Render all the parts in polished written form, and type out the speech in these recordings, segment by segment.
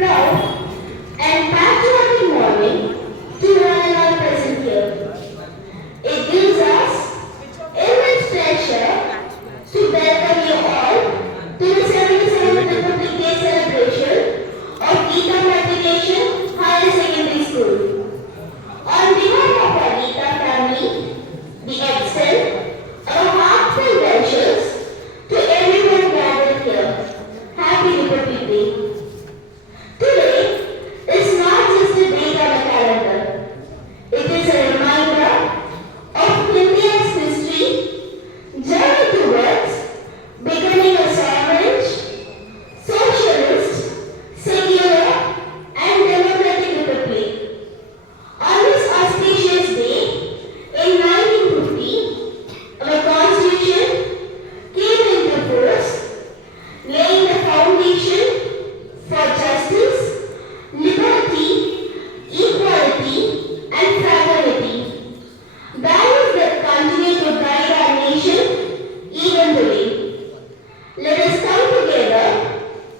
proud, and patriotic morning to one and all present here. It gives us immense pleasure to welcome you all to the 77th Republic Day celebration of Geetha Matriculation Higher Secondary School. On behalf of our Geetha family, we extend our heartfelt wishes to everyone gathered here. Happy Republic Day. Today is not just a date on a calendar. It is a reminder of India's history, journey towards becoming a sovereign, socialist, secular, and democratic republic. On this auspicious day, in 1950, our constitution came into force, laying the foundation for justice, liberty, equality, and fraternity. Values that continue to guide our nation even today. Let us come together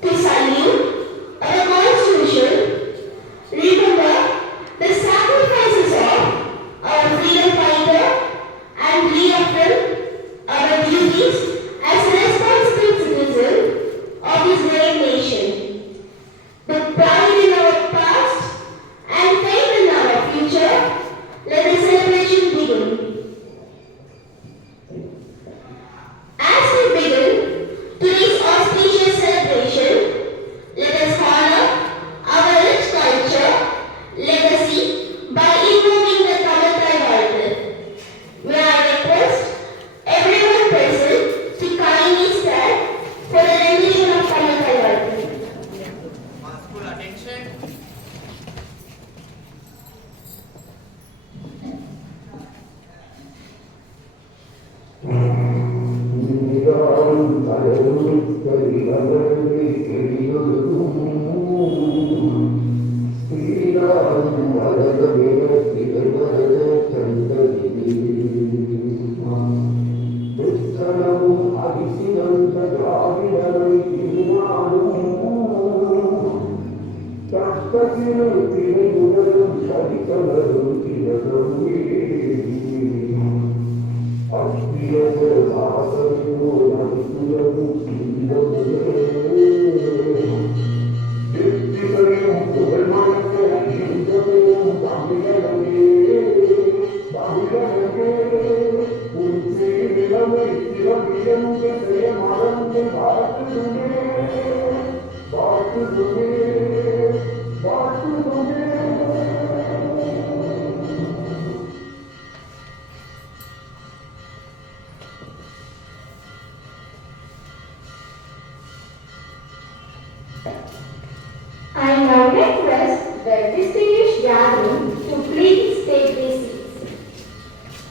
to salute our constitution, remember the sacrifices of our freedom fighter, and reaffirm our duties as responsible citizens of this great nation. With pride in our past and faith in our future, let the celebration begin. As we begin today's auspicious celebration, let us honor our rich culture, legacy by invoking the Tamil Tribe. May I request everyone present to kindly stand for the rendition of Tamil Tribe. School attention. I now request the distinguished gathering to please take their seats.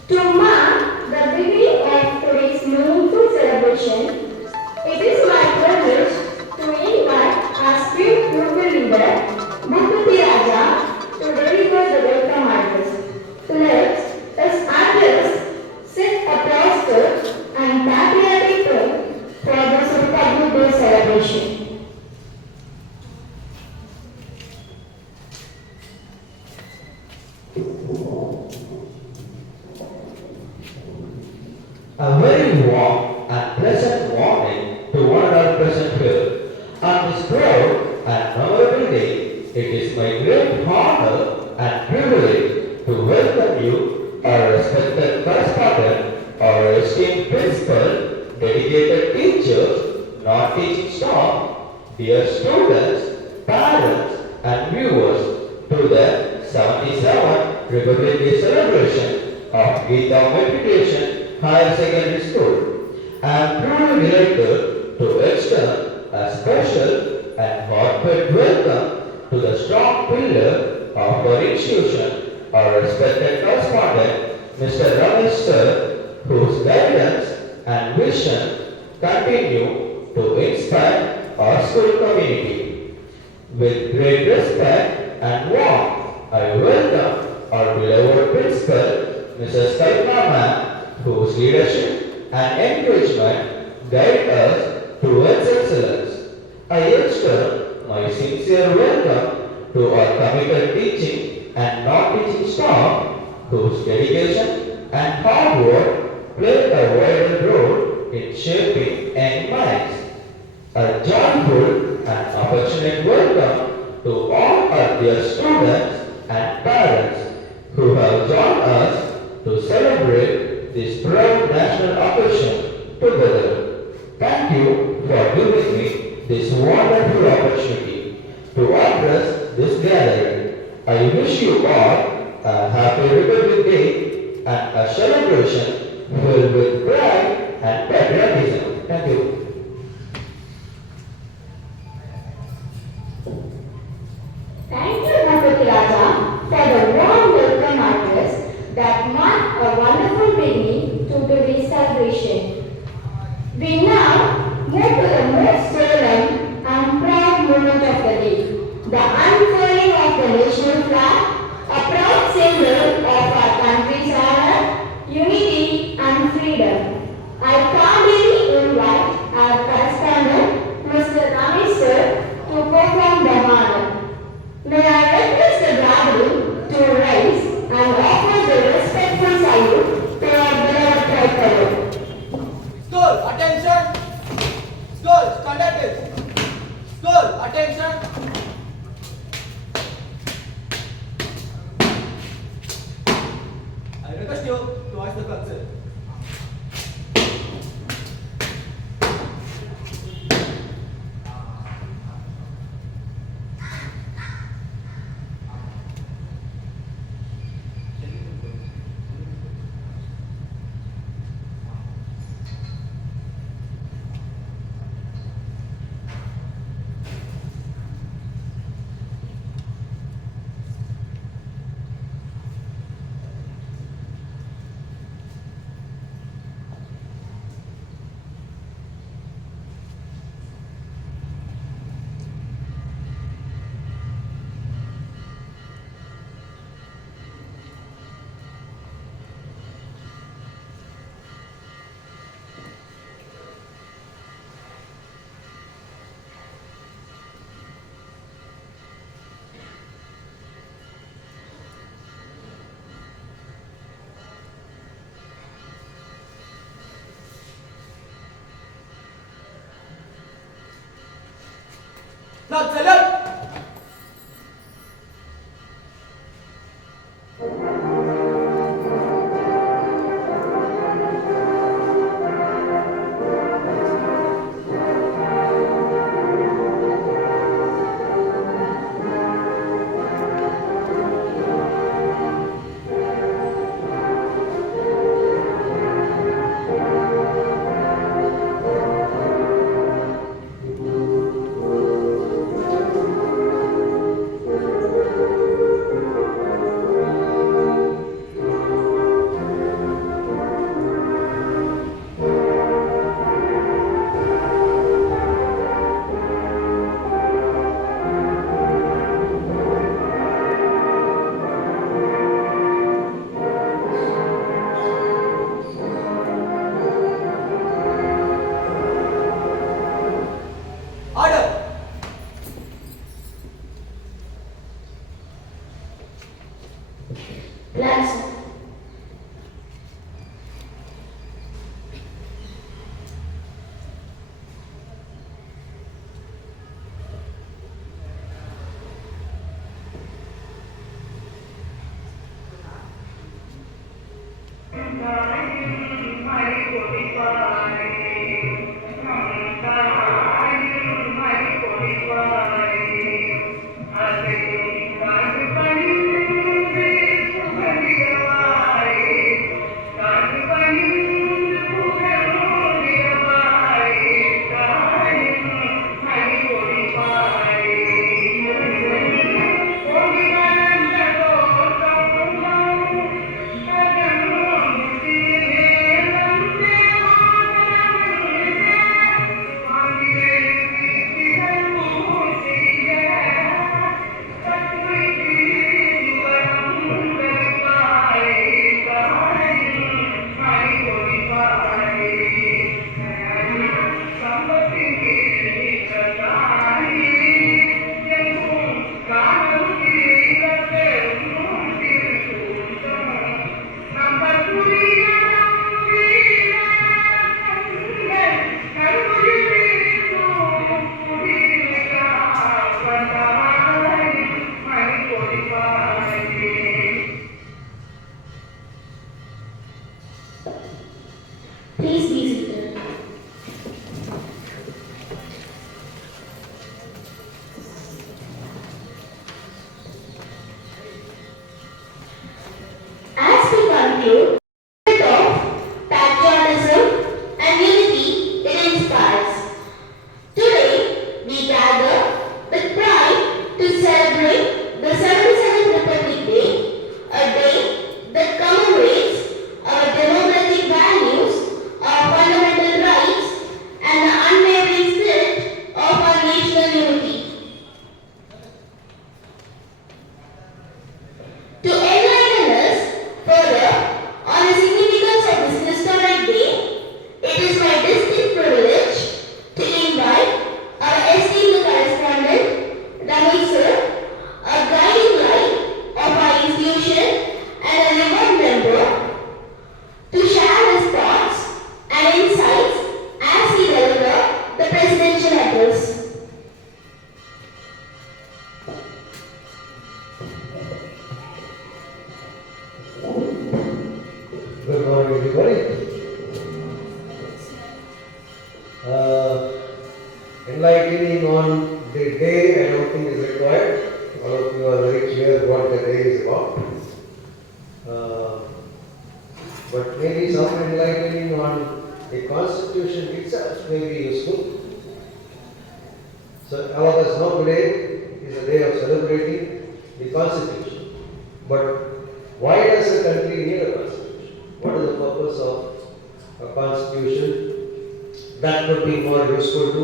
To mark the beginning of today's meaningful celebration, it is my privilege to invite our spirit local leader, Bhuti Raja, to deliver the welcome address. Let us address set a positive and patriotic tone for this Republic Day celebration. A very warm and pleasant morning to one and all present here. On this proud and memorable day, it is my great honor and privilege to welcome you, our respected correspondent, our esteemed principal, dedicated teachers, non-teaching staff, dear students, parents, and viewers to the 77th Republic Day celebration of Geetha Matriculation Higher Secondary School. I am truly delighted to extend a special and heartfelt welcome to the strong pillar of our institution, our respected correspondent, Mr. Ramesh Sir, whose guidance and vision continue to inspire our school community. With great respect and warmth, I welcome our beloved principal, Mrs. Kalpana Ma'am, whose leadership and encouragement guide us towards excellence. I extend my sincere welcome to our committed teaching and non-teaching staff whose dedication and hard work play a vital role in shaping young minds. A joyful and affectionate welcome to all our dear students and parents who have joined us to celebrate this proud national occasion together. Thank you for giving me this wonderful opportunity to address this gathering. I wish you all a happy Republic Day and a celebration filled with pride and patriotism. Thank you. Thank you, Dr. Raja, for the warm welcome address that marked a wonderful beginning to today's celebration. We now move to the most solemn and proud moment of the day, the unfurling of the national flag, a proud symbol of our country's honor, unity and freedom. I cordially invite our correspondent, Mr. Ramesh sir, to perform the honor. May I request the gathering to rise and offer the respectful salute to our beloved tricolor. School, attention! School, stand it! School, attention! I request you to voice the concern. Now, salute! Class. Thank you. The day I don't think is required. All of you are very clear what the day is about. But maybe some enlightening on the Constitution itself may be useful. So all of us know today is a day of celebrating the Constitution. But why does a country need a Constitution? What is the purpose of a Constitution? That could be more useful to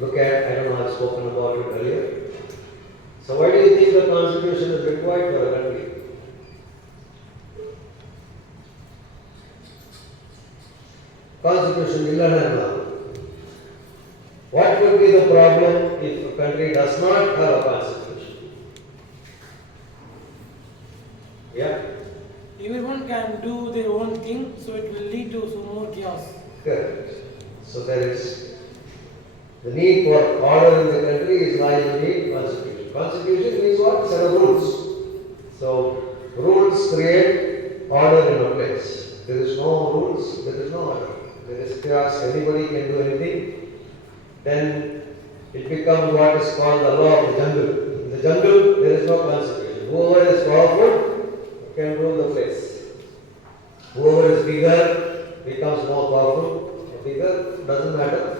look at. I don't know, I've spoken about it earlier. So why do you think the Constitution is required for a country? Constitution illanna. What would be the problem if a country does not have a constitution? Yeah? Everyone can do their own thing, so it will lead to some more chaos. Correct. So there is the need for order in the country is why you need constitution. Constitution means what? Set of rules. So rules create order in a place. There is no rules, there is no order. There is chaos, anybody can do anything. Then it becomes what is called the law of the jungle. In the jungle, there is no constitution. Whoever is powerful can rule the place. Whoever is bigger becomes more powerful. Bigger doesn't matter.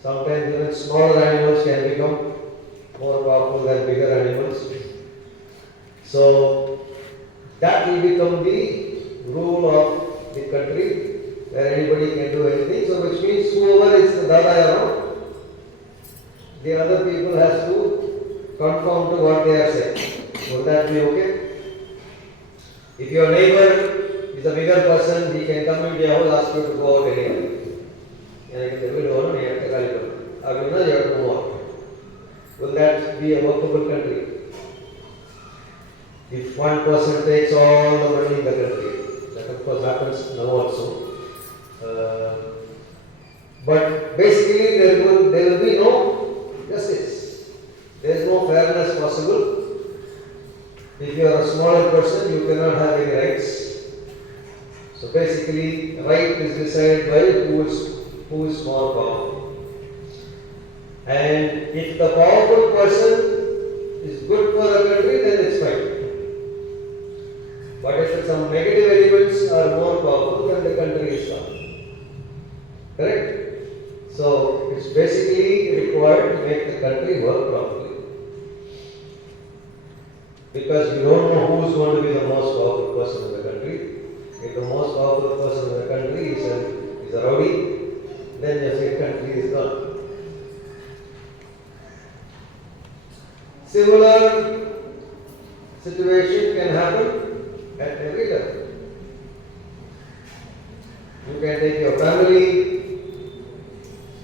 Sometimes even smaller animals can become more powerful than bigger animals. So that will become the rule of the country where anybody can do anything. So which means whoever is the Dada around, the other people has to conform to what they are saying. Would that be okay? If your neighbor is a bigger person, he can come into your house, ask you to go out anywhere. And you have to move out. Will that be a workable country? If one person takes all the money in the country, that of course happens now also. But basically there will be no justice. There is no fairness possible. If you are a smaller person, you cannot have any rights. So basically, right is decided by who is more powerful. And if the powerful person is good for the country, then it's fine. But if some negative elements are more powerful, then the country is down. Correct? So it's basically required to make the country work properly. Because you don't know who is going to be the most powerful person in the country. If the most powerful person in the country is a rowdy, then your country is gone. Similar situation can happen at every level. You can take your family,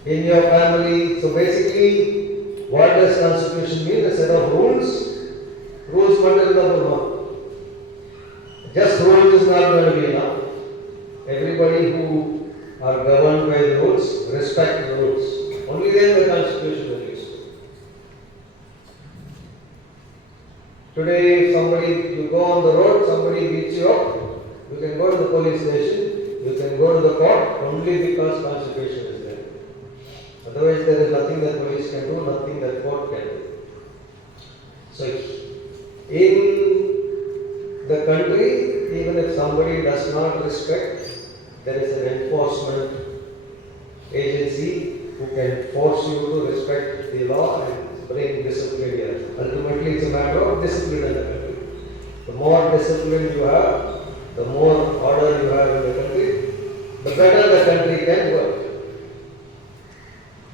in your family. So basically, what does Constitution mean? A set of rules. Rules one. Just rules is not going to be enough. Everybody who are governed by the rules respect the rules. Only then the Constitution will be useful. Today, you go on the road, somebody beats you up, you can go to the police station, you can go to the court only because Constitution is there. Otherwise, there is nothing that police can do, nothing that court can do. So, in the country, even if somebody does not respect, there is an enforcement agency who can force you to respect the law and bring discipline here. Ultimately, it's a matter of discipline in the country. The more discipline you have, the more order you have in the country, the better the country can work.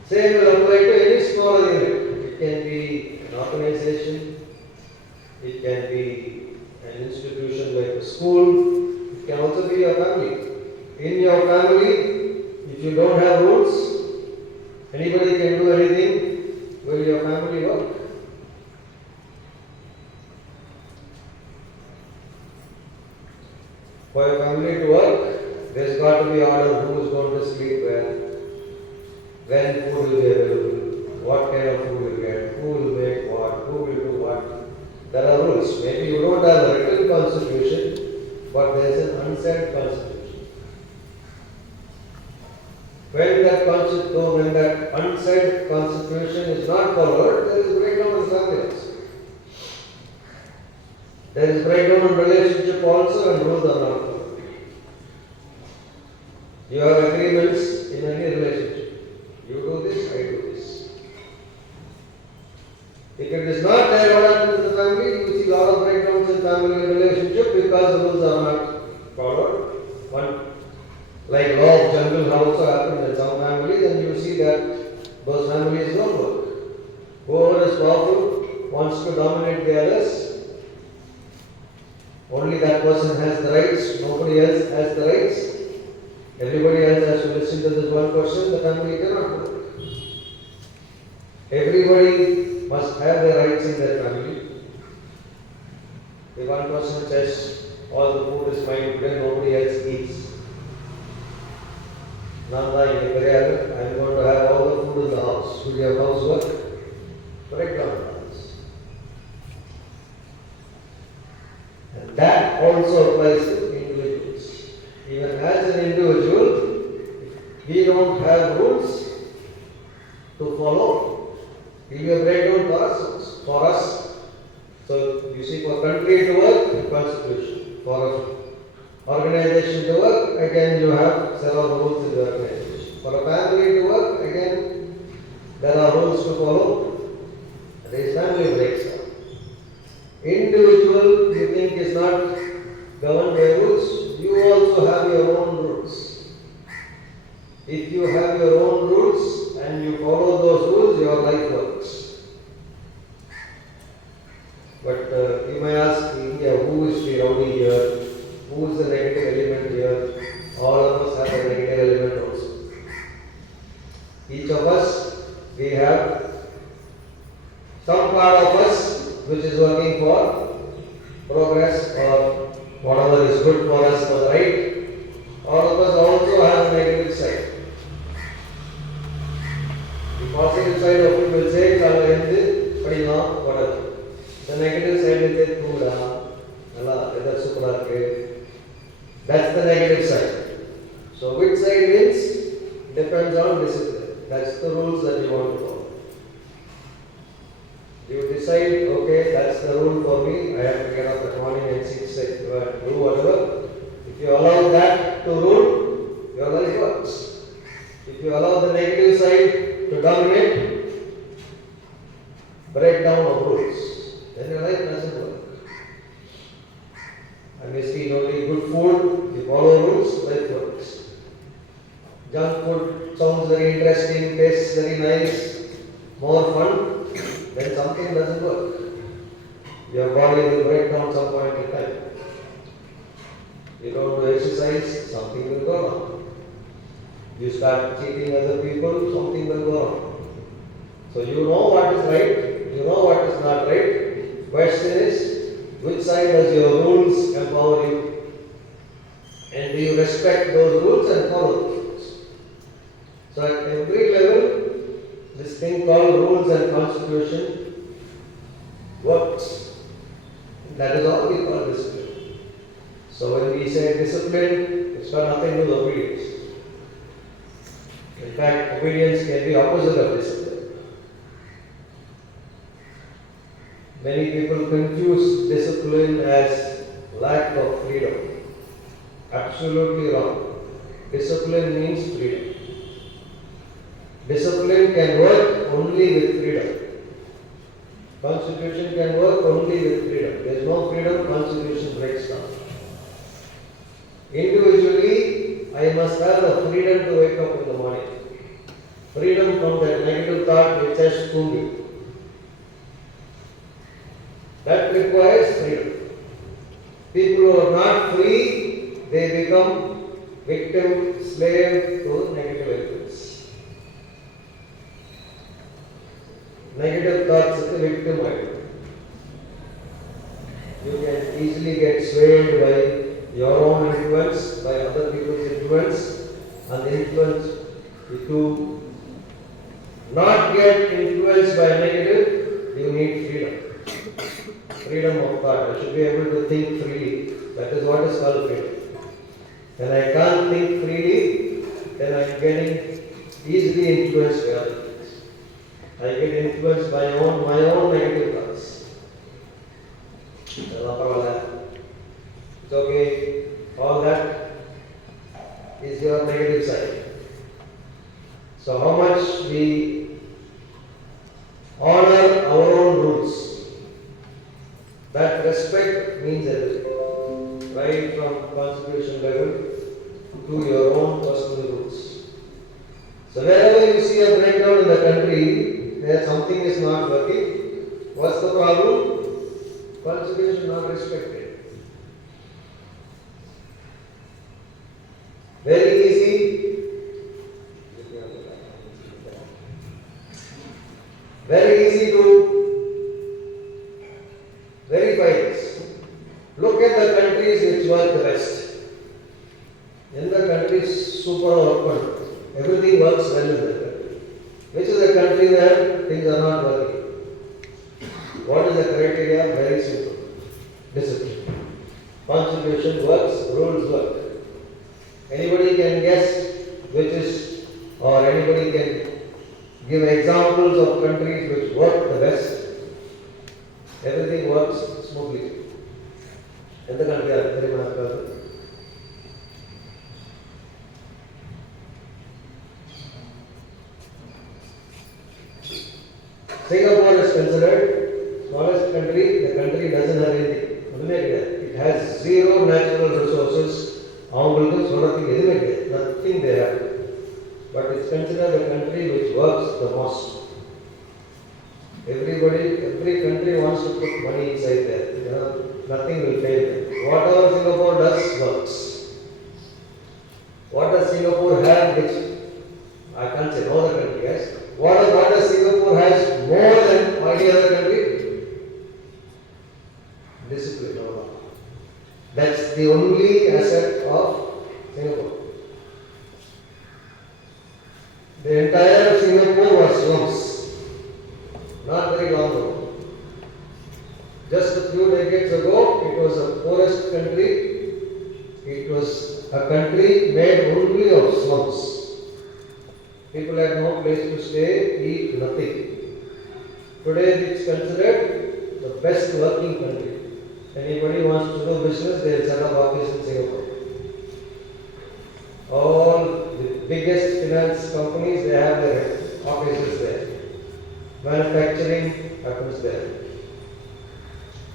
Same will apply to any smaller unit. It can be an organization, it can be an institution like a school, it can also be your family. In your family, if you don't have rules, anybody can do anything, will your family work? For your family to work, there's got to be order who is going to sleep where, when food will be available, what kind of food will get, who will make what, who will do what. There are rules. Maybe you don't have a written constitution, but there is an unsaid constitution. When that unsaid constitution is not followed, there is breakdown in families. There is breakdown in relationship also, and rules are not followed. You have agreements in any relationship. You do this, I do this. If it is not there, what happens in the family? You see a lot of breakdowns in family relationship because the rules are not followed. One, like law of jungle also happens in some families, and you see that those families don't work. Whoever is powerful wants to dominate the others. Only that person has the rights, nobody else has the rights. Everybody else has to listen to this one person, the family cannot work. Everybody must have their rights in their family. If one person says, all the food is mine, then nobody else eats. Nanda, I am going to have all the food in the house. Should you have housework? Break down the house. And that also applies to individuals. Even as an individual, we don't have rules to follow. We will break down for us. So you see, for country to work, constitution. For organization to work, again you have several rules in the organization. For a family to work, again there are rules to follow. This family breaks down. Individual you think is not governed by rules, you also have your own rules. If you have your own rules and you follow those rules, your life works. But you may ask India, who is the rowdy here? Who is the negative element here? All of us have a negative element also. Each of us, we have some part of us which is working for progress or whatever is good for us for the right. All of us also have a negative side. The positive side of it will say, whatever. The negative side will say, that's the negative side. So which side wins depends on discipline. That's the rules that you want to follow. You decide, okay, that's the rule for me. I have to get up at morning and do whatever. If you allow that to rule, your life works. If you allow the negative side to dominate, breakdown of rules, then your life doesn't work. And you see only good food, you follow rules, life works. Junk food sounds very interesting, tastes very nice, more fun, then something doesn't work. Your body will break down some point in time. You don't do exercise, something will go wrong. You start cheating other people, something will go wrong. So you know what is right, you know what is not right. Question is, which side does your rules empower you? And do you respect those rules and follow those rules? So at every level, this thing called rules and constitution works. That is all we call discipline. So when we say discipline, it's got nothing to do with obedience. In fact, obedience can be opposite of discipline. Many people confuse discipline as lack of freedom. Absolutely wrong. Discipline means freedom. Discipline can work only with freedom. Constitution can work only with freedom. There is no freedom, constitution breaks down. Individually, I must have the freedom to wake up in the morning. Freedom from that negative thought which has to me. That requires freedom. People who are not free, they become victim, slave to negative elements. Negative thoughts is the victim item. You can easily get swayed by your own influence, by other people's influence, and the influence to not get influenced by negative, you need freedom. Freedom of thought. I should be able to think freely. That is what is called freedom. When I can't think freely, then I am getting easily influenced by other things. I get influenced by my own negative thoughts. It's okay. All that is your negative side. So how much we honor our own rules. That respect means everything. Right from constitution level to your own personal rules. So wherever you see a breakdown in the country, where something is not working, what's the problem? Constitution not respected. Very easy. Very easy to verify this. Look at the countries which work the best. In the countries super open, everything works well in the country. Which is the country where things are not working? What is the criteria? Very simple. Discipline. Constitution works, rules work. Anybody can guess which is, or anybody can give examples of countries which work the best. Everything works smoothly. In the country, very much. Singapore is considered smallest country. The country doesn't have anything. It has zero natural resources. Nothing they have. But it's considered the country which works the most. Every country wants to put money inside there. Nothing will fail them. Whatever Singapore does works. What does Singapore have which I can't say no other country has? What does Singapore has more than any other country? Discipline. That's the only asset of Singapore. The entire Singapore was slums. Not very long ago. Just a few decades ago, it was the poorest country. It was a country made only of slums. People had no place to stay, eat nothing. Today it's considered the best working country. Anybody wants to do business, they will set up office in Singapore. All the biggest finance companies, they have their offices there. Manufacturing happens there.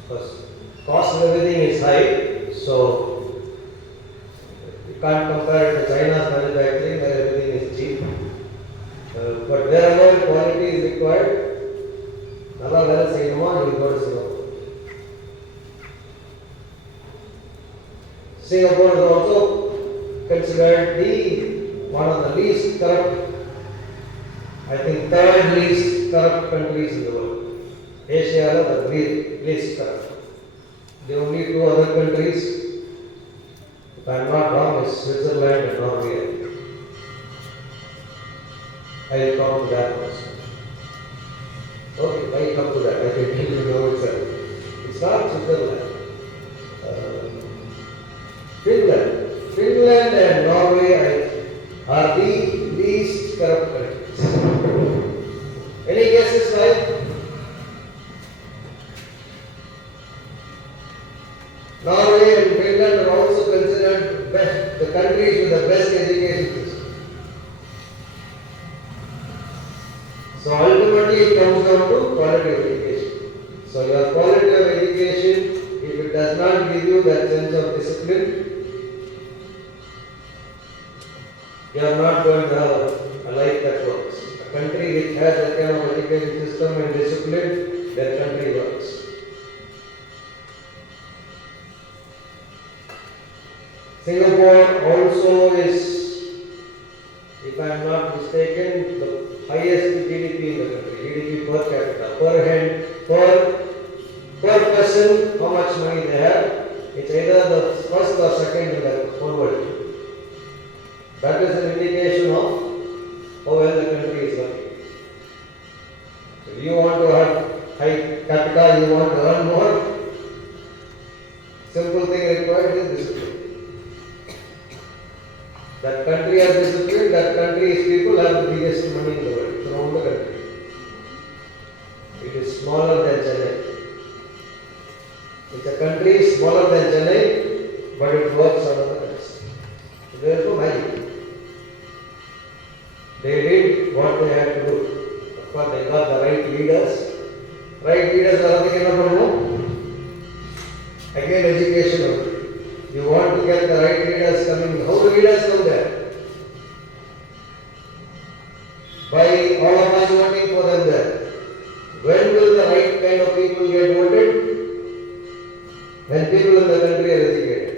Because cost of everything is high, so you can't compare it to China's manufacturing where everything is cheap. But wherever quality is required, nalla vela seiyuma, you will go to Singapore. Singapore is also considered one of the least corrupt, I think third least corrupt countries in the world. Asia is the least corrupt. The only two other countries, if I am not wrong, is Switzerland and Norway. I will come to that also. Okay, I will come to that. I can tell you now itself. It's not Switzerland. Finland and Norway are the least corrupt countries. Any guesses why? Norway and Finland are also considered the countries with the best education system. So ultimately it comes down to quality of education. So your quality of education, if it does not give you that sense of discipline, you are not going to have a life that works. A country which has that kind of education system and discipline, that country works. Singapore also is, if I am not mistaken, the highest GDP in the country, GDP per capita, per head, per person, how much money they have. It's either the first or second in the whole world. That is an indication of how well the country is working. So if you want to have high capita, you want to earn more, simple thing required is discipline. That country has discipline, that country's people have the biggest money in the world, from the country. smaller than Chennai. It's a country smaller than Chennai, but it works on the rest. So there is no magic. They did what they had to do. Of course, they got the right leaders. Right leaders are nothing enough. Again, education only. You want to get the right leaders coming. How do leaders come there? By all of us voting for them there. When will the right kind of people get voted? When people in the country are educated.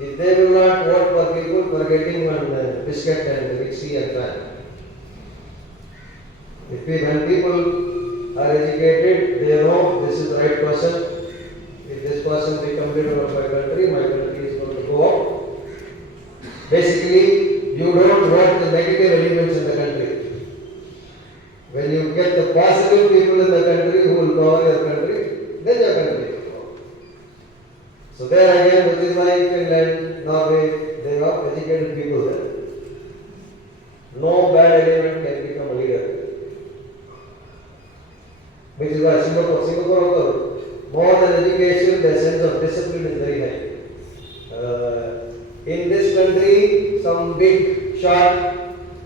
If they will not vote for people who are getting one biscuit and mixie and fan. When people are educated, they know this is the right person. If this person becomes leader of my country is going to go up. Basically, you don't want the negative elements in the country. When you get the positive people in the country who will cover your country, then your country will go. So there again, which is why Finland, Norway, they have educated people there. No bad element can become a leader. Which is why Singapore, more than education, their sense of discipline is very high. In this country, some big shot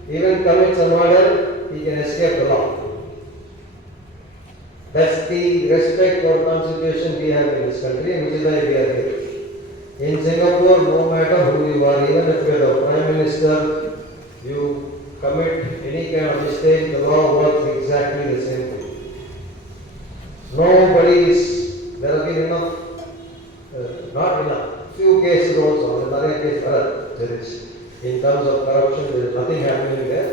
even commits a murder, he can escape the law. That's the respect for constitution we have in this country, which is why we are here. In Singapore, no matter who you are, even if you are the Prime Minister, you commit any kind of mistake, the law works exactly the same thing. There have been enough, not enough, few cases also, another case there is, in terms of corruption, there is nothing happening there.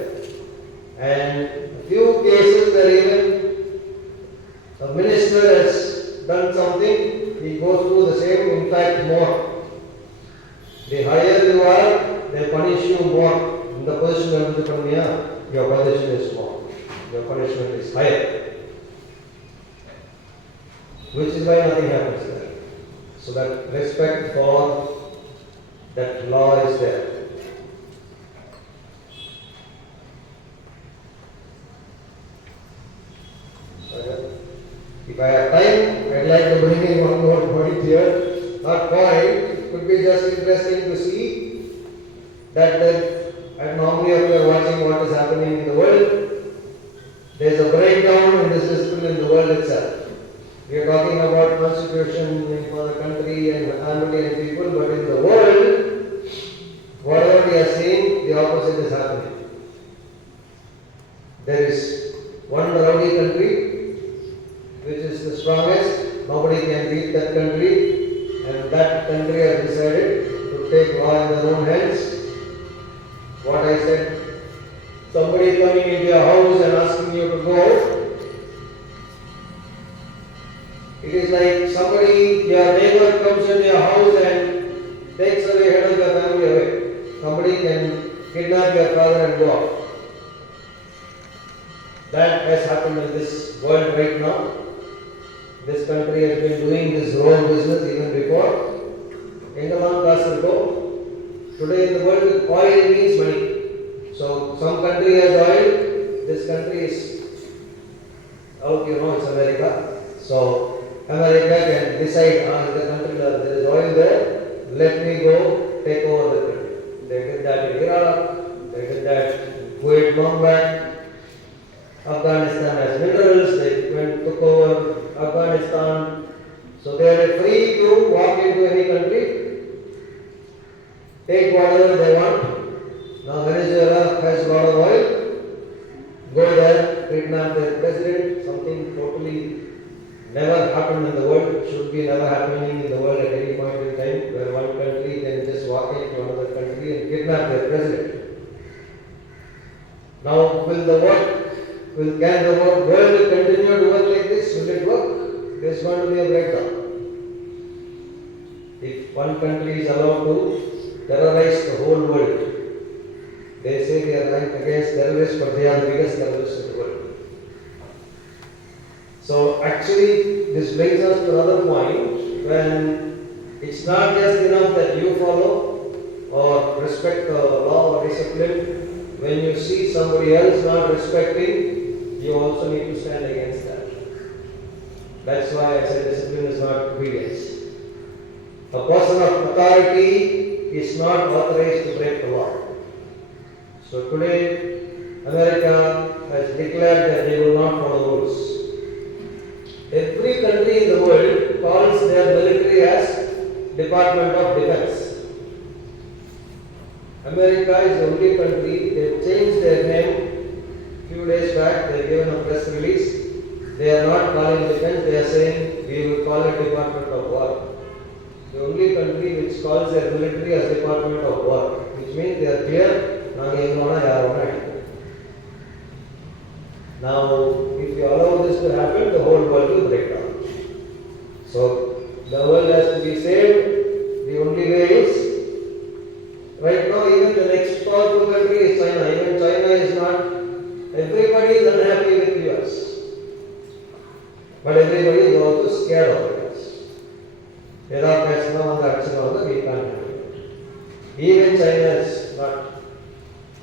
And a few cases where even a minister has done something, he goes through the same, in fact more. The higher you are, they punish you more. In the position of the Pramya, your position is more. Your punishment is higher. Which is why nothing happens there. So that respect for that law is there. If I have time, I'd like to bring in one more point here. Not point, it could be just interesting to see that and normally if you are watching what is happening in the world, there is a breakdown in the system in the world itself. We are talking about constitution for the country and family and people, but in the world, whatever we are seeing, the opposite is happening. There is one rowdy country, which is the strongest, nobody can beat that country, and that country has decided to take law in their own hands. What I said, somebody coming into your house and asking you to go, it is like somebody, your neighbor comes into your house and takes away head of your family away. Somebody can kidnap your father and go off. That has happened in this world right now. This country has been doing this road business even before. Engaman Kasargo. Today in the world, oil means money. So some country has oil, this country is out, it's America. So America can decide, in the country there is oil there, let me go take over the country. They did that in Iraq, they did that in Kuwait long back. Afghanistan has minerals, they took over Afghanistan. So they are free to walk into any country, take whatever they want. Now Venezuela has a lot of oil, go there, kidnap their president, something totally never happened in the world, should be never happening in the world at any point in time, where one country can just walk into another country and kidnap their president. Now, can the world continue to work like this? Will it work? There is going to be a breakdown. If one country is allowed to terrorize the whole world, they say they are ranked against terrorists, but they are the biggest terrorists in the world. So actually, this brings us to another point when it's not just enough that you follow or respect the law or discipline. When you see somebody else not respecting, you also need to stand against that. That's why I said discipline is not obedience. A person of authority is not authorized to break the law. So today, America has declared that they will not follow rules. Every country in the world calls their military as Department of Defense. America is the only country, they've changed their name few days back, they've given a press release. They are not calling defense, they are saying we will call it Department of War. The only country which calls their military as Department of War, which means they are clear, now if you allow this to happen, the whole world will break down. So the world has to be saved. The only way is, right now even the next powerful country is China. Even China is not, everybody is unhappy with US. But everybody is also scared of US. We can't handle it. Even China is not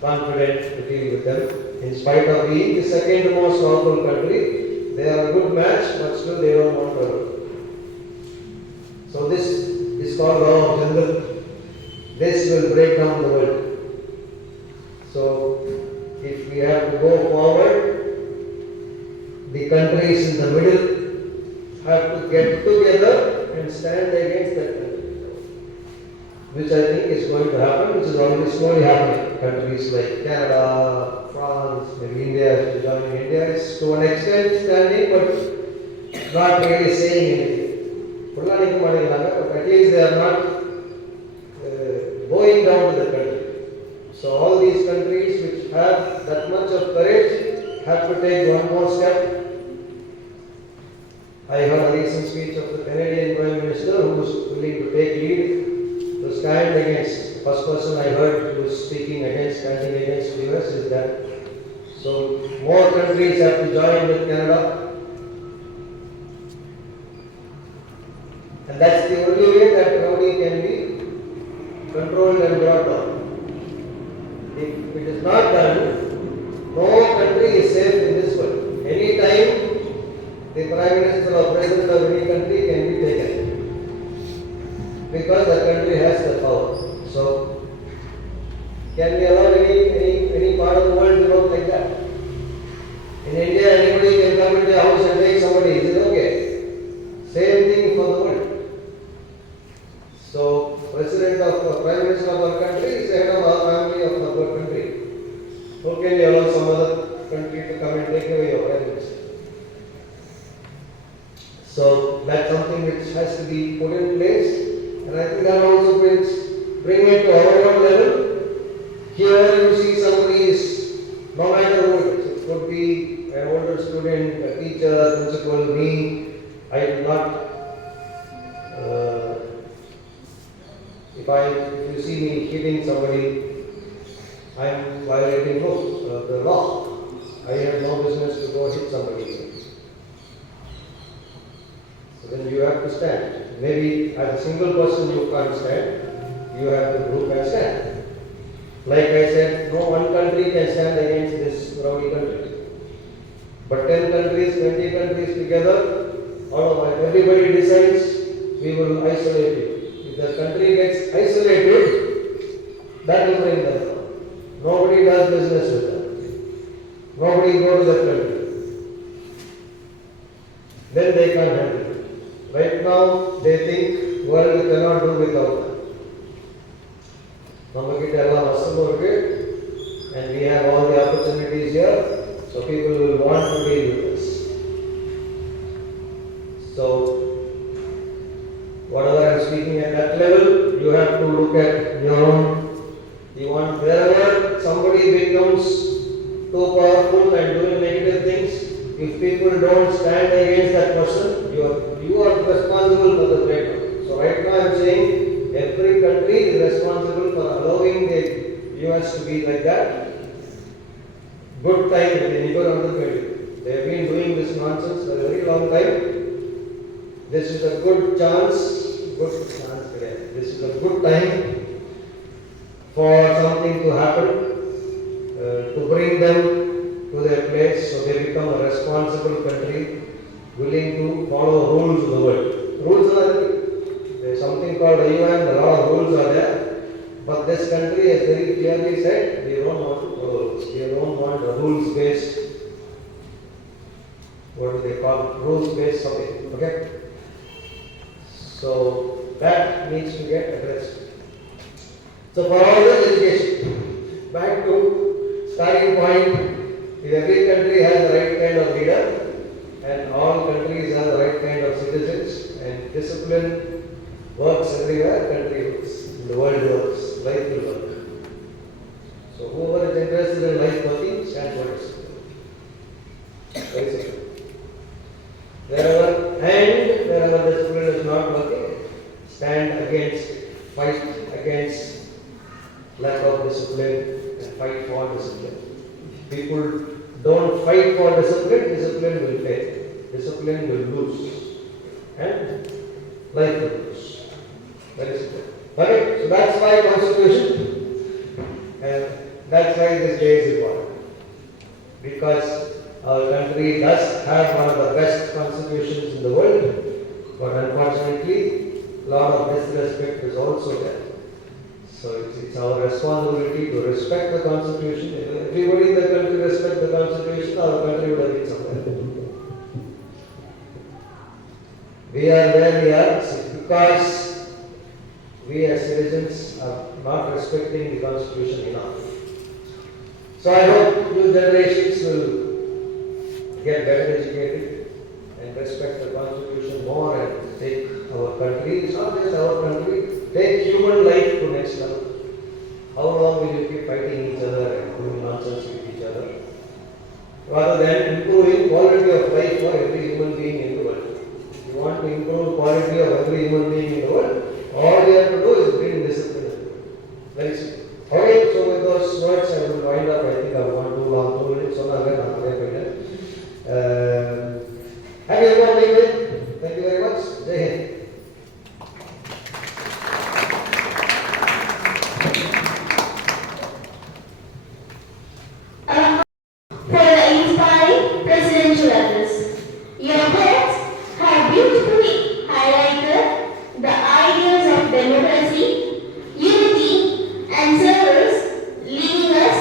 confident to deal with them. In spite of being the second most powerful country, they are a good match, but still they don't want to. So this is called law of jungle. This will break down the world. So if we have to go forward, the countries in the middle have to get together and stand against that country, which I think is going to happen, which is already slowly happening. Countries like Canada, France, maybe India is joining. India is to an extent standing, but not really saying anything. But at least they are not going down to the country. So all these countries which have that much of courage have to take one more step. I heard a recent speech of the Canadian Prime Minister who was willing to take lead to stand against. The first person I heard who was speaking against, standing against the US is that. So more countries have to join with Canada. And that's the only way that rowdy can be controlled and brought down. If it is not done, no country is safe in this world. Any time the Prime Minister or President of any country can be taken. Because the country has the power. So, can we allow any part of the world to work like that? In India, anybody can come into a house and take somebody. Is it okay? Same thing for the world. So, President of Prime Minister of our country is head of our family of our country. How can we allow some other country to come and take away your Prime Minister? So, that's something which has to be put in place. And I think that also bring it to our own level. Here you see somebody is, no matter who it is, it could be an older student, a teacher, principal, me. I do not, if you see me hitting somebody, I am violating the law. I have no business to go hit somebody. So then you have to stand. Maybe as a single person you can't stand, you have to group and stand. Like I said, no one country can stand against this rowdy country. But 10 countries, 20 countries together, everybody decides we will isolate you. If the country gets isolated, that will bring them down. Nobody does business with them. Nobody goes to that country. Then they can't handle it. Right now, they think world cannot do without them. And we have all the opportunities here, so people will want to deal with us. So, whatever I am speaking at that level, you have to look at your own. You want wherever somebody becomes too powerful and doing negative things, if people don't stand against that person, you are responsible for the breakdown. So right now I am saying every country is responsible for allowing the US to be like that. Good time with the neighbor. They have been doing this nonsense for a very long time. This is a good chance. This is a good time for something to happen, to bring them to their place so they become responsible country willing to follow rules of the world. Rules are there's something called UN, a lot of rules are there. But this country has very clearly said we don't want to follow rules. We don't want a rules based, what do they call it? Rules based something. Okay? So that needs to get addressed. So for all this education, back to starting point, if every country has the right kind of leader and all countries have the right kind of citizens and discipline works everywhere, country works, the world works, life will work. So whoever is interested in life working, stand for discipline. Very simple. Wherever discipline is not working, stand against, fight against lack of discipline and fight for discipline. People don't fight for discipline, discipline will fail. Discipline will lose. And life will lose. Very simple. Okay, so that's why Constitution, and that's why this day is important. Because our country does have one of the best constitutions in the world, but unfortunately, a lot of disrespect is also there. So it's our responsibility to respect the Constitution. If everybody in the country respect the Constitution, our country would have been somewhere. We are where we are because we as citizens are not respecting the Constitution enough. So I hope new generations will get better educated and respect the Constitution more and take our country, it's not just our country, take human life to next level. How long will you keep fighting each other and doing nonsense with each other? Rather than improving quality of life for every human being in the world. If you want to improve quality of every human being in the world, all you have to do is bring discipline. Very simple. Okay, so with those words I will wind up. I think I've gone too long, 2 minutes. Happy everyone, thank you very much. Jai Hind. For the inspiring presidential address. Your words have beautifully highlighted the ideas of democracy, unity, and service, leaving us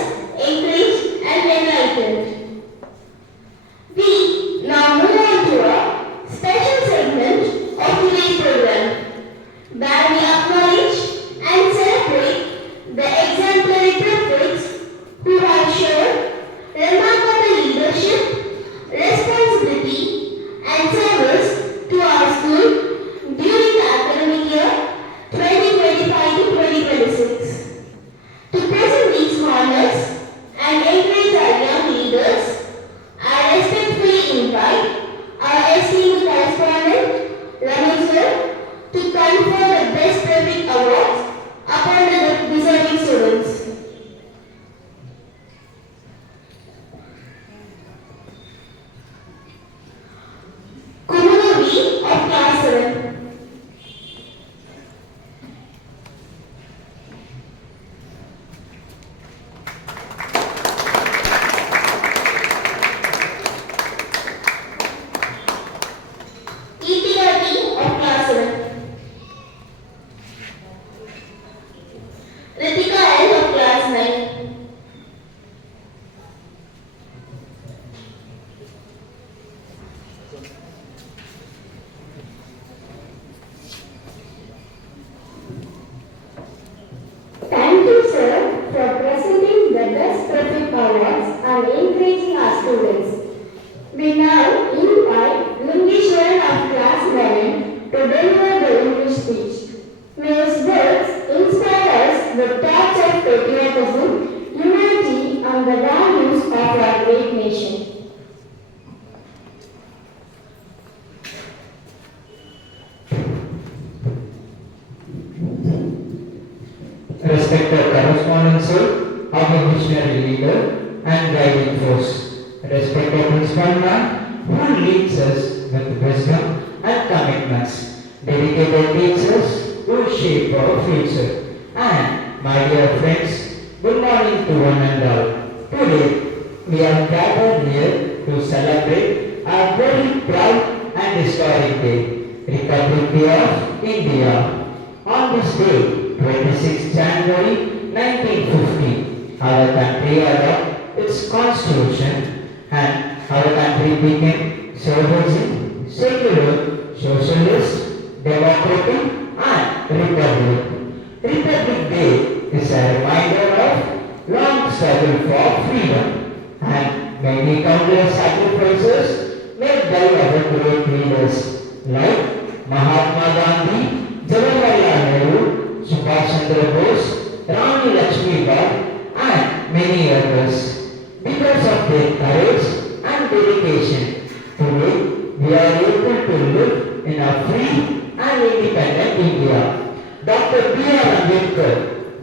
encouraged and enlightened. We now move on to a special segment of today's program, where we acknowledge and celebrate the exemplary prefects who have shown remarkable leadership, responsibility, and service to our school during the academic year 2025 to 2026. To present these honors and encourage our young leaders, I respectfully invite our esteemed correspondent, Ramesh sir, to confer the Best Prefect Awards upon the deserving students. Kumanovi of Class 7. Geetha of Class 7. Ritika L of Class 9. Thank you, sir, for presenting the Best Prefect Awards and encouraging our students. We now invite Lingeshwaran of Class 11 to deliver the English speech. May his words inspire us with thoughts of patriotism, unity, and the values of our great nation. Respected correspondent sir, our visionary leader and guiding force. Respected principal man who leads us with wisdom and commitments. Dedicated teachers who shape our future. And my dear friends, good morning to one and all. Today we are gathered here to celebrate a very proud and historic day, Republic Day of India. On this day, 26 January 1950, our country adopted its constitution and our country became sovereign, secular, socialist, democratic and republic. Republic Day is a reminder of long struggle for freedom and many countless sacrifices made by our great leaders like Mahatma Gandhi, Jawaharlal Nehru, Subhash Chandra Bose, Rani Lakshmi Bai, and many others. Because of their courage and dedication, today we are able to live in a free and independent India. Dr. B.R. Ambedkar,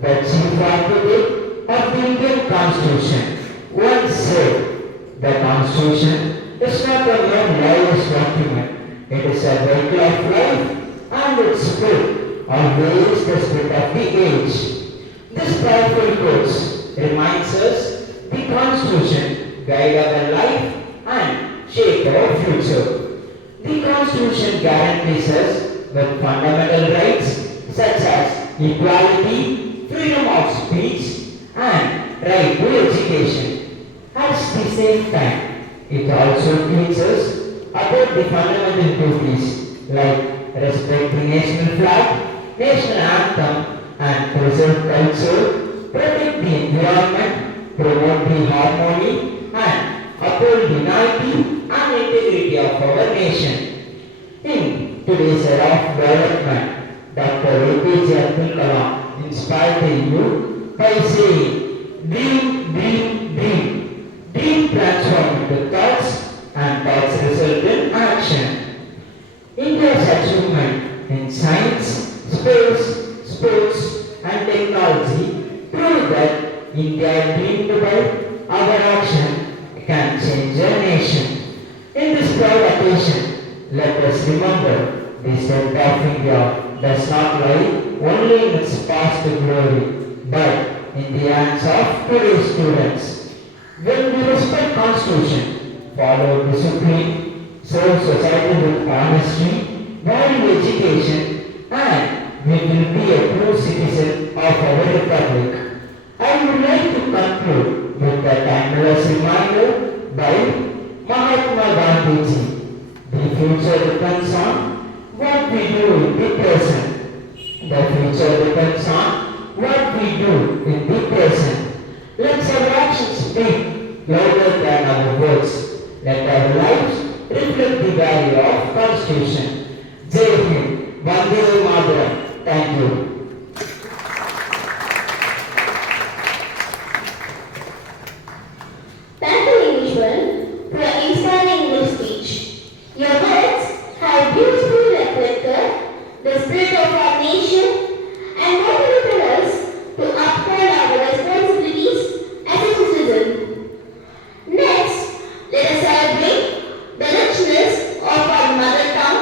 the chief architect of the Indian Constitution, once said, "The Constitution is not a mere lawless document, it is a vehicle of life and its spirit always the spirit of the age." This powerful quote reminds us the Constitution guide our life and shape our future. The Constitution guarantees us with fundamental rights such as equality, freedom of speech, and right to education. At the same time, it also teaches about the fundamental duties like respect the national flag, national anthem, and preserve culture, protect the environment, promote the harmony, and uphold the unity and integrity of our nation. In today's era of development, Dr. A.P.J. Abdul Kalam inspired the youth by saying, "Dream, dream, dream. Dream transform into thoughts and thoughts result in action." India's achievement in science, space, sports, and technology prove that India dreamed by our action can change a nation. In this proud occasion, let us remember the strength of India does not lie only in its past glory, but in the hands of today's students. When we respect Constitution, follow discipline, serve society with honesty, value education, and we will be a true citizen of our republic. I would like to conclude with a timeless reminder by Mahatma Gandhi. The future depends on what we do in the present. The future depends on what we do in the present. Let our actions speak louder than our words. Let our lives reflect the value of Constitution. Jai Hind, Vande Mataram. Thank you. Thank you, Englishman, for your inspiring English speech. Your words have beautifully reflected the spirit of our nation and motivated us to uphold our responsibilities as a citizen. Next, let us celebrate the richness of our mother tongue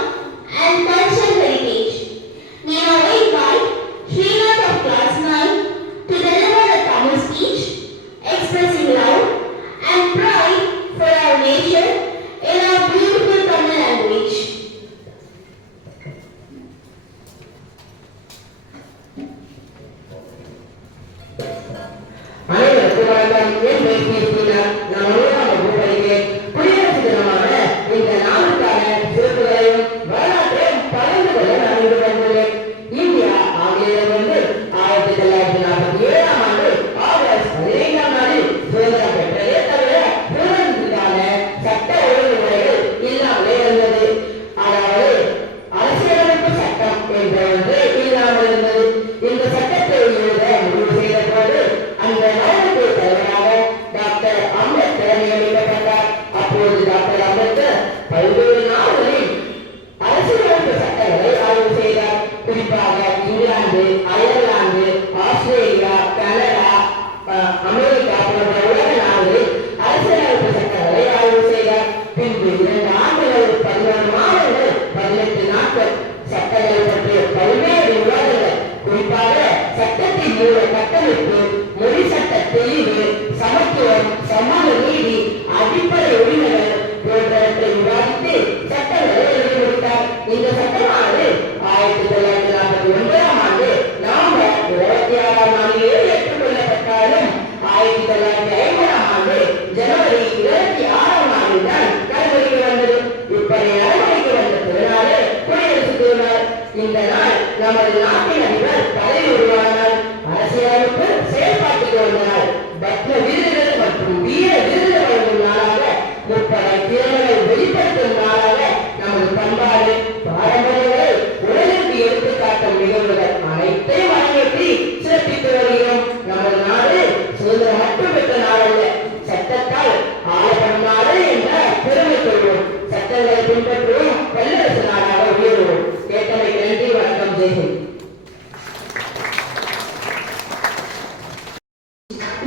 இந்த நாள் நமது நாட்டின் அதிபர் பதவி உருவான நாள், அரசியலமைப்பு செயல்பாட்டுக்கு வந்த நாள், பத்ம விருதுகள் மற்றும் வீர விருதுகள் வழங்கும் நாளாக, முப்படை திறமைகளை வெளிப்படுத்தும் நாளாக நமது பண்பாடு பாரம்பரியங்களை உலகிற்கு எடுத்துக்காட்டும் நிகழ்வுகள் அனைத்தையும் அரங்கேற்றி சிறப்பித்து வருகிறோம். நமது நாடு சுதந்திரம் மட்டும் பெற்ற நாடல்ல, சட்டத்தால் ஆளப்படும் நாடு என்ற பெருமை கொள்வோம். சட்டங்களை பின்பற்றுவோம், வல்லரசு நாடாக உயர்வோம். கேட்டமைக்கு நன்றி. வணக்கம். ஜெய்ஹிந்த்.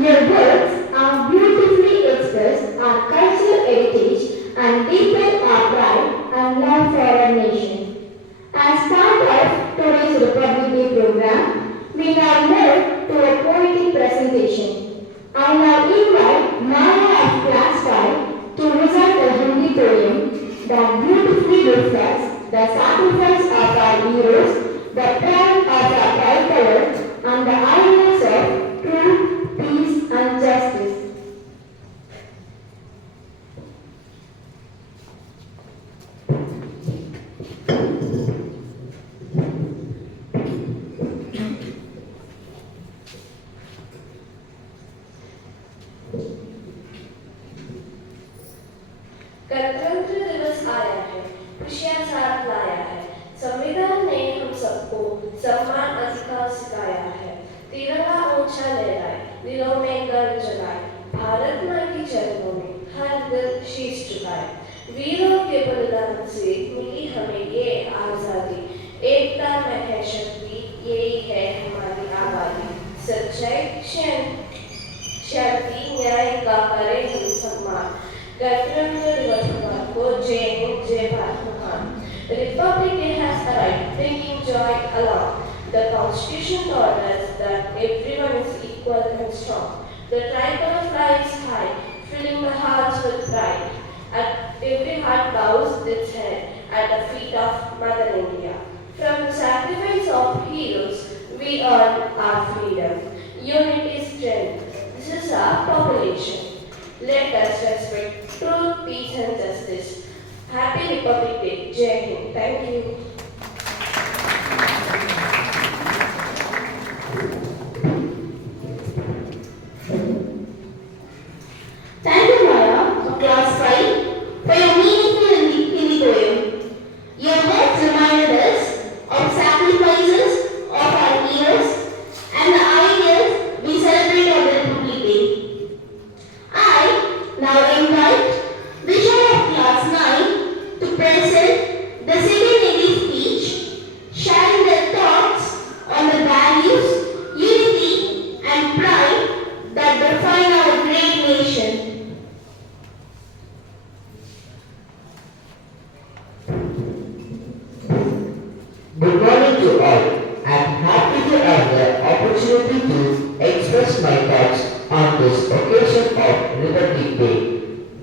Your words are beautifully express our cultural heritage and deepen our pride and love for our nation. As part of today's Republic Day program, we now move to a poetic presentation. I now invite Maya of Class 5 to recite a Hindi poem that beautifully reflects the sacrifice of our heroes, the pride of our tricolor, and the ideals of truth, peace, and justice. गणतंत्र दिवस आया है, खुशियां साथ लाया है। संविधान ने हम सबको सम्मान अधिकार सिखाया है। तिरंगा ऊंचा लहराए, दिलों में गर्व जगाए, भारत माँ के चरणों में हर दिल शीश झुकाए। वीरों के बलिदान से मिली हमें ये आजादी, एकता में है शक्ति, यही है हमारी आबादी। सच्चाई शांति न्याय का करें हम सम्मान। गणतंत्र दिवस को जय हिंद, जय भारत महान। The Republic Day has arrived, bringing joy along. The Constitution taught us that everyone is equal and strong. The tricolor flies high, filling the hearts with pride. And every heart bows its head at the feet of Mother India. From the sacrifice of heroes, we earn our freedom. Unity is strength. This is our population. Let us respect truth, peace, and justice. Happy Republic Day. Jai Hind. Thank you. Thank you, Maya, of Class 5, for your meaningful Hindi poem. Your words reminded us of sacrifices of our heroes and the ideals we celebrate on the Republic Day. I now invite Vishal of Class 9 to present the second Hindi speech, sharing their thoughts on the values, unity, and pride that define our great nation. Good morning to all. I am happy to have the opportunity to express my thoughts on this occasion of Republic Day.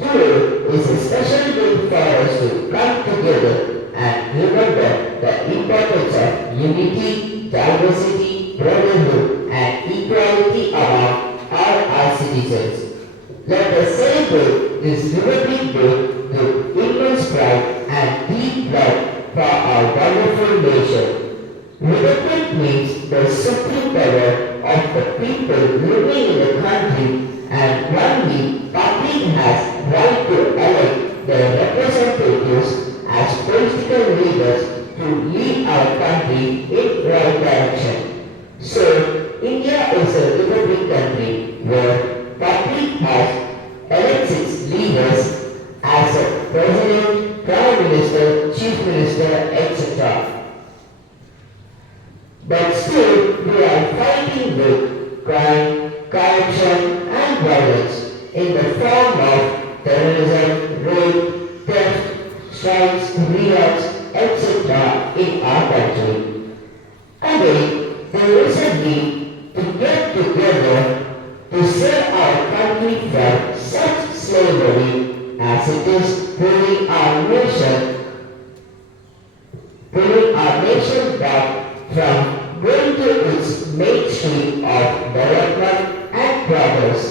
Today is a special day for us to come together and remember the importance of unity, diversity, brotherhood, and equality among all our citizens. Let us celebrate this Republic Day with immense pride and deep love for our wonderful nation. Republic means the supreme power of the people living in the country, and only public has right to elect their representatives as political leaders to lead our country in right direction. So, India is a republic country where public has elects its leaders as a president, prime minister, chief minister, etc. But still, we are fighting with crime, corruption, and violence in the form of terrorism, rape, theft, strikes, riots, etc. in our country. Again, there is a need to get together to save our country from such slavery as it is pulling our nation back from going to its mainstream of development and progress.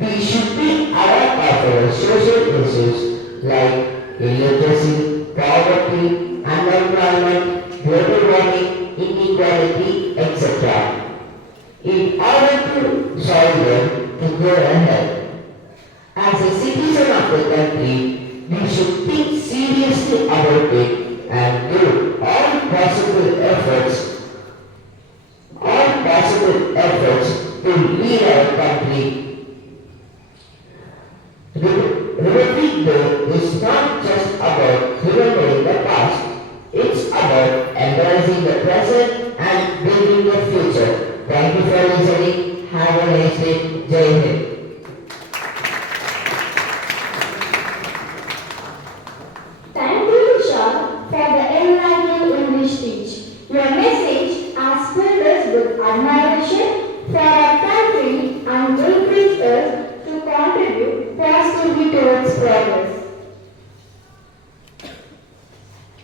We should be aware of our social issues like illiteracy, poverty, unemployment, global equality, etc. in order to solve them to go ahead. As a citizen of the country, we should think seriously about it and do all possible efforts to lead our country. Republic Day is not just about remembering the past, it's about embracing the present and building the future. Thank you for listening. Have a nice day. Jai Hind. Thank you, Vishal, for the enlightening English speech. Your message has filled us with admiration for our country and encouraged us to contribute positively towards progress.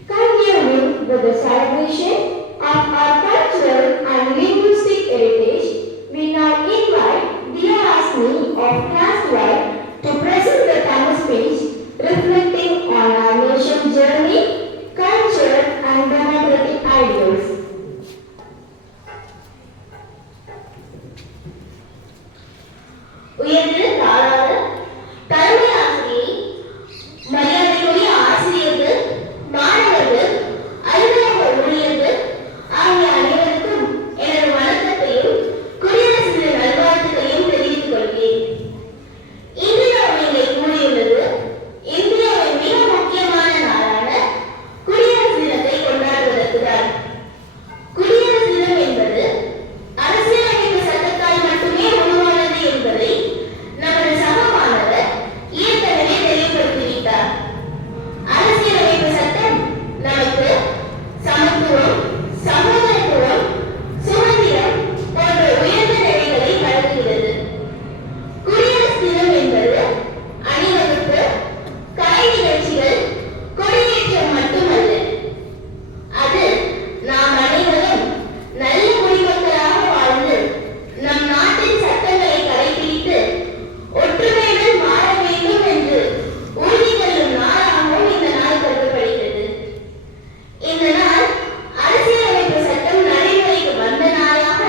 Continuing with the celebration of our cultural and linguistic heritage, we now invite Geetha MHSS of Class 12 to present the Tamil speech reflecting on our nation's journey, culture and democratic ideals. உயர்ந்த தாராள தலைமை ஆசிரியை, மரியாதைக்குரிய ஆசிரியர்கள், மாணவர்கள், அலுவலக ஊழியர்கள் ஆகிய அனைவருக்கும் எனது வணக்கத்தையும் குடியரசு தின நல்வாழ்த்துக்களையும் தெரிவித்துக் கொள்கிறேன். இன்று நாம் இங்கே கூடியுள்ளது இந்தியாவின் மிக முக்கியமான நாளான குடியரசு தினத்தை கொண்டாடுவதற்கு தான். குடியரசு தினம் என்பது அரசியலமைப்பு சட்டத்தால் மட்டுமே உருவானது என்பதை நமது சகமானவர் ஏற்கனவே தெளிவுபடுத்திவிட்டார். அரசியலமைப்பு சட்டம் நமக்கு சமத்துவம், சமூகத்துவம், சுதந்திரம் போன்ற உயர்ந்த நிலைகளை வழங்குகிறது. குடியரசு தினம் என்பது அணிவகுப்பு, கலை நிகழ்ச்சிகள், கொடியேற்றம் மட்டுமல்ல. அது நாம் அனைவரும் நல்ல குடிமக்களாக வாழ்ந்து நம் நாட்டின் சட்டங்களை கடைபிடித்து ஒற்றுமையுடன் வாழ வேண்டும் என்று உறுதி கொள்ளும் நாளாகவும் இந்த நாள் கருதப்படுகிறது. இந்த நாள் அரசியலமைப்பு சட்டம் நடைமுறைக்கு வந்த நாளாக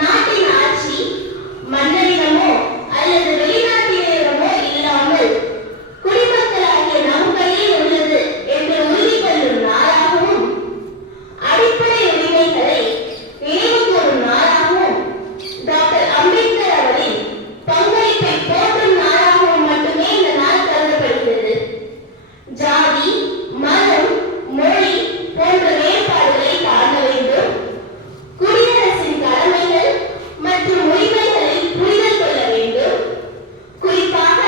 நாட்டின் ஆட்சி மன்னரிடமோ அல்லது வெளிநாட்டினரிடமோ இல்லாமல் குடிமக்களாகிய நம் கையில் உள்ளது என்று உறுதி கொள்ளும் நாளாகவும், அடிப்படை உரிமைகளை நினைவு கூறும் நாளாகவும், டாக்டர் அம்பேத்கர் அவரின் பங்களிப்பை போற்றும் நாளாகவும் மட்டுமே இந்த நாள் கருதப்படுகிறது. ஜாதி, மதம், மொழி போன்ற வேறுபாடுகளை தாண்ட வேண்டும். குடியரசின் கடமைகள் மற்றும் உரிமைகளை புரிதல் கொள்ள வேண்டும். குறிப்பாக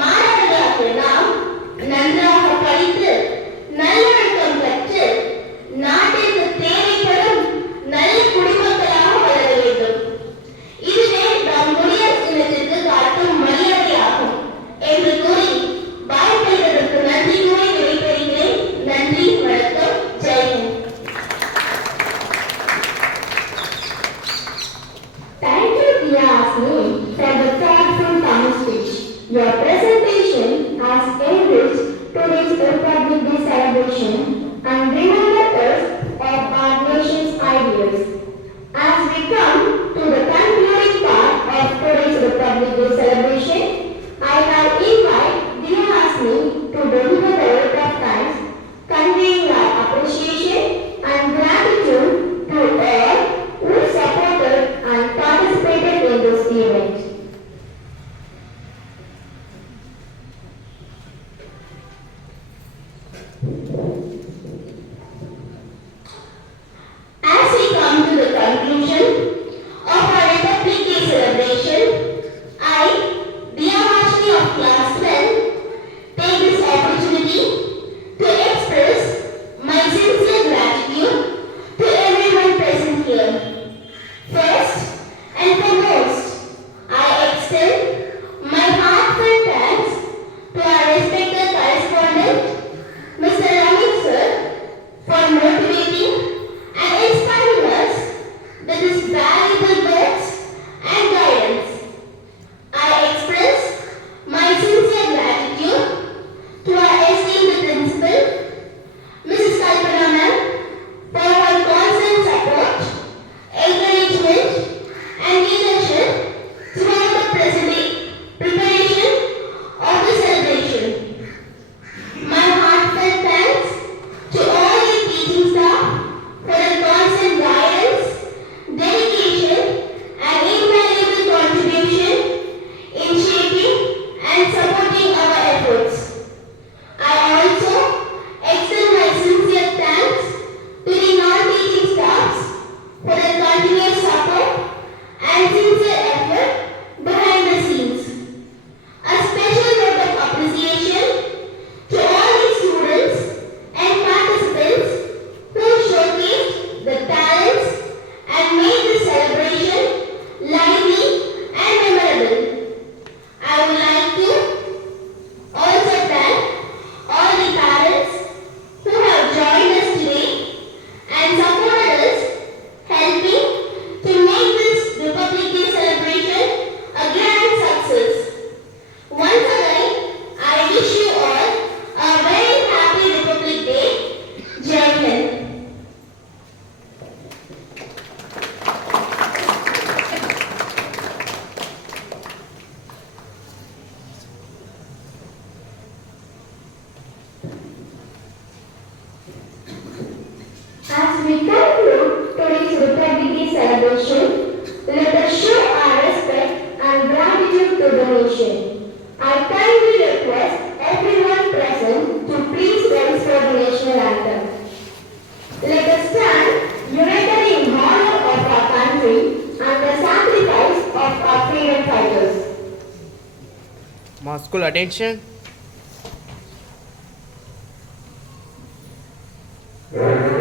மாணவர்களாகிய நாம் நன்றாக படித்து நல்லொழுக்கம் கற்று நாட்டிற்கு தேவைப்படும் நல்ல குடிமக்களாக வளர வேண்டும். இதுவே நாம் குடியரசு தினத்திற்கு காட்டும் மரியாதையாகும் என்று கூறி வாய்ப்பளித்ததற்கு நன்றி கூறி விடைபெறுகிறேன். நன்றி, வணக்கம், Jai Hind. Thank you, Geetha MHSS, for the thoughtful Tamil speech. Your presentation has enriched today's Republic Day celebration and reminded us of our nation's ideals. As we come to the concluding part of today's Republic Day celebration, I now invite Geetha MHSS to deliver the vote of thanks, conveying our appreciation and gratitude to all who supported and participated in this event. celebration, let us show our respect and gratitude to the nation. I kindly request everyone present to please rise for the national anthem. Let us stand united in honor of our country and the sacrifice of our freedom fighters. Mass school attention. Thank you.